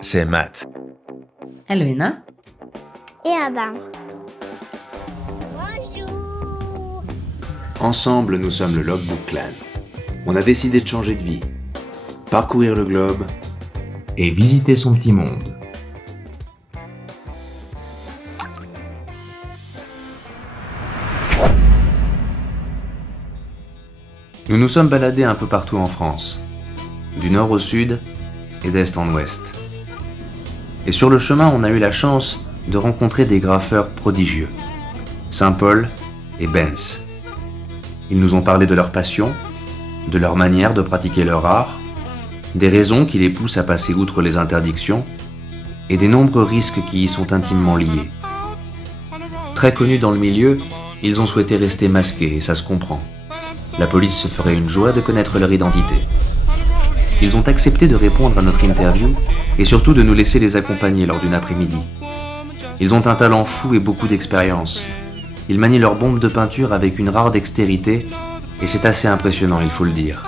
C'est Matt. Elvina. Et Adam. Bonjour. Ensemble, nous sommes le Logbook Clan. On a décidé de changer de vie, parcourir le globe et visiter son petit monde. Nous nous sommes baladés un peu partout en France, du nord au sud et d'est en ouest. Et sur le chemin, on a eu la chance de rencontrer des graffeurs prodigieux, Saint-Paul et Benz. Ils nous ont parlé de leur passion, de leur manière de pratiquer leur art, des raisons qui les poussent à passer outre les interdictions et des nombreux risques qui y sont intimement liés. Très connus dans le milieu, ils ont souhaité rester masqués et ça se comprend. La police se ferait une joie de connaître leur identité. Ils ont accepté de répondre à notre interview et surtout de nous laisser les accompagner lors d'une après-midi. Ils ont un talent fou et beaucoup d'expérience. Ils manient leurs bombes de peinture avec une rare dextérité et c'est assez impressionnant, il faut le dire.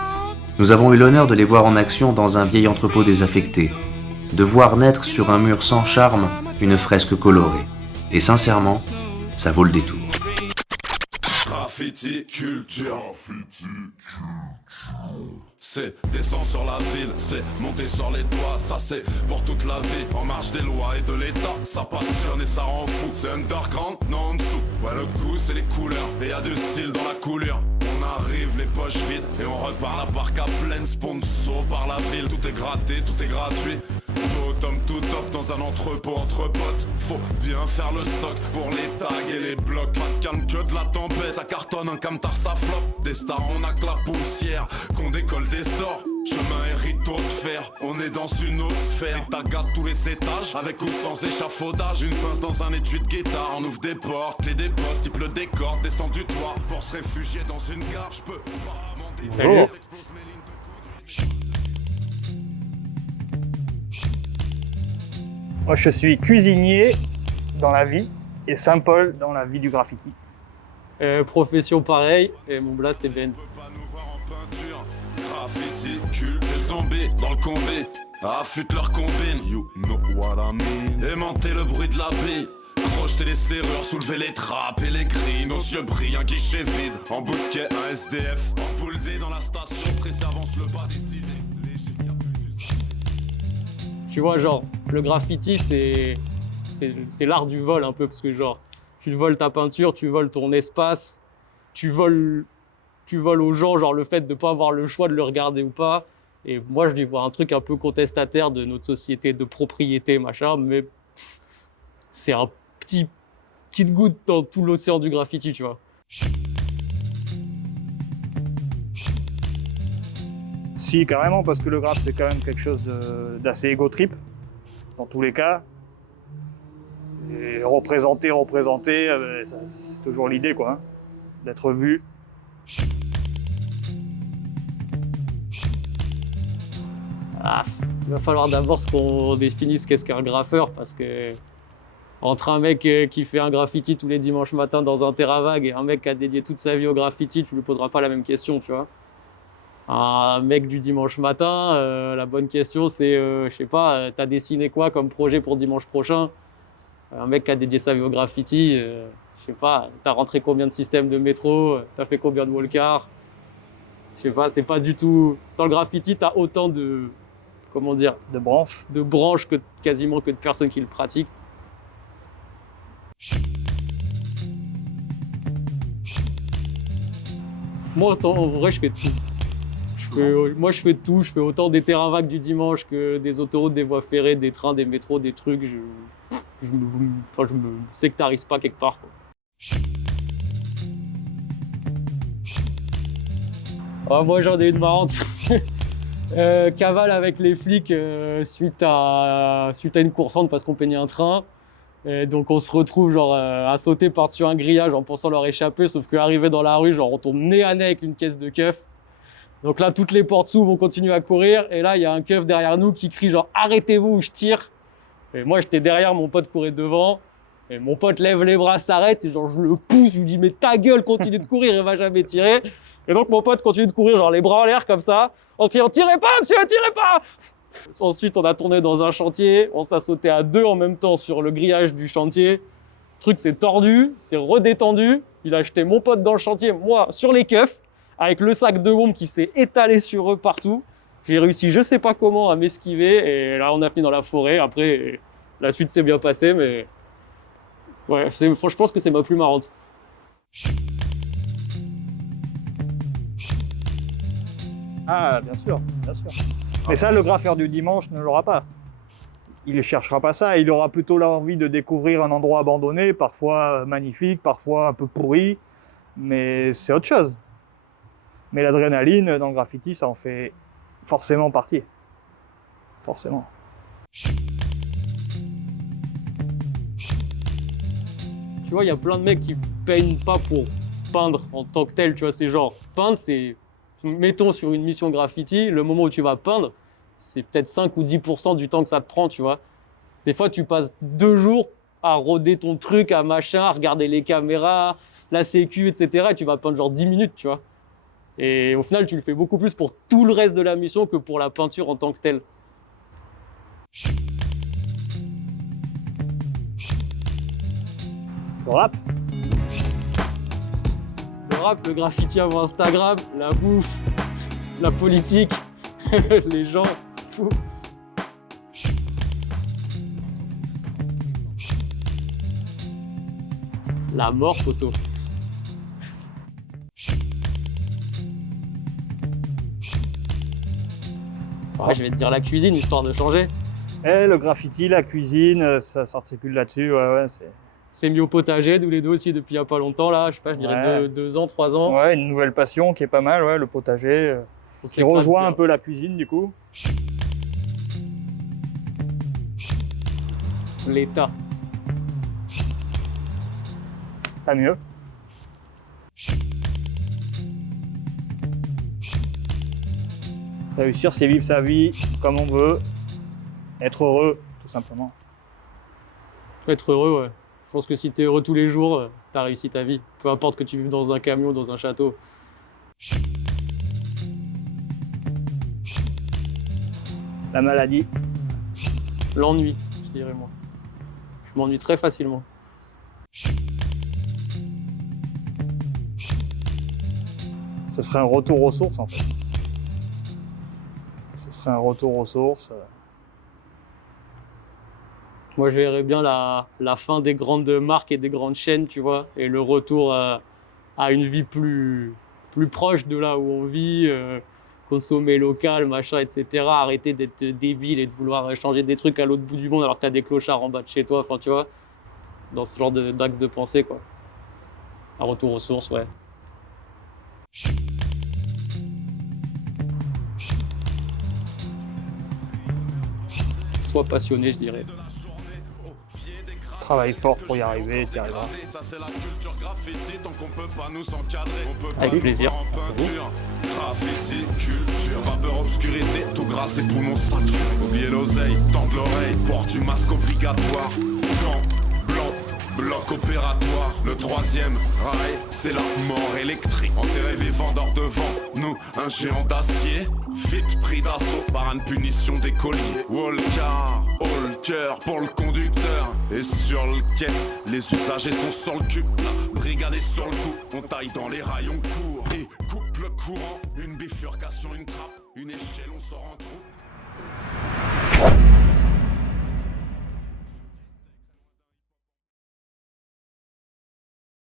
Nous avons eu l'honneur de les voir en action dans un vieil entrepôt désaffecté, de voir naître sur un mur sans charme une fresque colorée. Et sincèrement, ça vaut le détour. Graffiti culture. C'est descendre sur la ville, c'est monter sur les toits. Ça c'est pour toute la vie, en marge des lois et de l'état. Ça passionne et ça rend fou. C'est underground, non en dessous. Ouais, le coup c'est les couleurs et y a du style dans la coulure. On arrive les poches vides et on repart la barque à pleine. Sponsor par la ville, tout est gratté, tout est gratuit. Tout top dans un entrepôt entre potes. Faut bien faire le stock pour les tags et les blocs. Pas de calme que de la tempête, ça cartonne un camtar, ça flop. Des stars, on a que la poussière, qu'on décolle des stores. Chemin et rideau de fer, on est dans une autre sphère. Et t'agates tous les étages, avec ou sans échafaudage. Une pince dans un étui de guitare, on ouvre des portes, clés des postes, type le décor, descend du toit. Pour se réfugier dans une gare, je peux pas Bonjour. Moi, je suis cuisinier dans la vie et Saint-Paul dans la vie du graffiti. Profession pareille, et mon blast c'est Benz. Graffiti, cul, des zombies dans le combi. Affûte leur combine, you know what I mean. Aimanter le bruit de la bille, crocheter les serrures, soulever les trappes et les grilles. Nos yeux brillent, un guichet vide. En bout de quai, un SDF. En boule D dans la station, stressé avance le pas décidé. Tu vois, genre, le graffiti, c'est l'art du vol un peu, parce que genre, tu voles ta peinture, tu voles ton espace, tu voles aux gens, genre le fait de ne pas avoir le choix de le regarder ou pas. Et moi, je dis vois un truc un peu contestataire de notre société de propriété, machin, mais c'est un petite goutte dans tout l'océan du graffiti, tu vois. Si, carrément, parce que le graff, c'est quand même quelque chose d'assez égo-trip, dans tous les cas. Et représenter, c'est toujours l'idée, quoi, hein, d'être vu. Il va falloir d'abord qu'on définisse qu'est-ce qu'un graffeur, parce que entre un mec qui fait un graffiti tous les dimanches matins dans un terrain vague et un mec qui a dédié toute sa vie au graffiti, tu lui poseras pas la même question, tu vois. Un mec du dimanche matin, la bonne question c'est, je sais pas, t'as dessiné quoi comme projet pour dimanche prochain? Un mec qui a dédié sa vie au graffiti, je sais pas, t'as rentré combien de systèmes de métro, t'as fait combien de wallcars? Je sais pas, c'est pas du tout... Dans le graffiti, t'as autant de... Comment dire? De branches. De branches que quasiment que de personnes qui le pratiquent. Moi, en vrai, je fais tout. Moi, je fais tout. Je fais autant des terrains vagues du dimanche que des autoroutes, des voies ferrées, des trains, des métros, des trucs. Je me sectarise pas quelque part, quoi. Ah, moi, j'en ai une marrante. Cavale avec les flics suite à une coursante parce qu'on peignait un train. Et donc on se retrouve genre à sauter par-dessus un grillage en pensant leur échapper, sauf qu'arrivé dans la rue, genre on tombe nez à nez avec une caisse de keuf. Donc là, toutes les portes s'ouvrent, on continue à courir. Et là, il y a un keuf derrière nous qui crie genre « Arrêtez-vous ou je tire !» Et moi, j'étais derrière, mon pote courait devant. Et mon pote lève les bras, s'arrête. Et genre, je le pousse, je lui dis « Mais ta gueule, continue de courir, il va jamais tirer !» Et donc, mon pote continue de courir, genre les bras en l'air comme ça, en criant « Tirez pas, monsieur, tirez pas !» Ensuite, on a tourné dans un chantier, on s'est sauté à 2 en même temps sur le grillage du chantier. Le truc s'est tordu, c'est redétendu. Il a jeté mon pote dans le chantier, moi sur les keufs, avec le sac de bombe qui s'est étalé sur eux partout. J'ai réussi, je sais pas comment, à m'esquiver et là, on a fini dans la forêt. Après, la suite s'est bien passée, mais ouais, je pense que c'est ma plus marrante. Ah, bien sûr, bien sûr. Mais ça, le graffeur du dimanche ne l'aura pas. Il ne cherchera pas ça, il aura plutôt l'envie de découvrir un endroit abandonné, parfois magnifique, parfois un peu pourri, mais c'est autre chose. Mais l'adrénaline dans le graffiti, ça en fait forcément partie. Forcément. Tu vois, il y a plein de mecs qui peignent pas pour peindre en tant que tel, tu vois, c'est genre, peindre, c'est, mettons sur une mission graffiti, le moment où tu vas peindre, c'est peut-être 5 ou 10% du temps que ça te prend, tu vois. Des fois, tu passes 2 jours à roder ton truc, à machin, à regarder les caméras, la sécu, etc. Et tu vas peindre genre 10 minutes, tu vois. Et au final, tu le fais beaucoup plus pour tout le reste de la mission que pour la peinture en tant que telle. Le rap, Le rap, le graffiti avant Instagram, la bouffe, la politique, les gens, tout. La mort photo. Ouais, je vais te dire la cuisine, histoire de changer. et le graffiti, la cuisine, ça s'articule là-dessus, ouais, c'est... C'est mis au potager, nous les deux aussi depuis il n'y a pas longtemps, là, je sais pas, je dirais Ouais. 2 ans, 3 ans. Ouais, une nouvelle passion qui est pas mal, ouais, le potager, On qui s'éclate rejoint bien. un peu la cuisine du coup. L'État. Pas mieux. Réussir, c'est vivre sa vie comme on veut, être heureux, tout simplement. Être heureux, ouais. Je pense que si t'es heureux tous les jours, t'as réussi ta vie. Peu importe que tu vives dans un camion, dans un château. La maladie, L'ennui, je dirais moi. Je m'ennuie très facilement. ce serait un retour aux sources en fait. Ce serait un retour aux sources. Moi, je verrais bien la fin des grandes marques et des grandes chaînes, tu vois, et le retour à une vie plus proche de là où on vit, consommer local, machin, etc. Arrêter d'être débile et de vouloir changer des trucs à l'autre bout du monde alors que t'as des clochards en bas de chez toi, enfin, tu vois, dans ce genre d'axe de pensée, quoi. Un retour aux sources, ouais. Sois passionné, je dirais. Travaille fort pour y arriver, tu y arriveras. Ça c'est la culture graffiti, tant qu'on peut pas nous encadrer, on peut pas Avec nous plaisir. voir en peinture. Graffiti, culture, vapeur, obscurité, tout grâce et poumons saturés. Oubliez l'oseille, tendre l'oreille, port du masque obligatoire. Blanc, blanc, bloc opératoire. Le troisième rail, c'est la mort électrique. Enterré vivant d'or devant nous, un géant d'acier. Vite pris d'assaut par une punition des colliers. Walker, Holker pour le conducteur. Et sur le quai, les usagers sont sur le cul. La brigade est sur le coup, on taille dans les rayons courts. Et coupe le courant, une bifurcation, une trappe, une échelle, on sort en trou.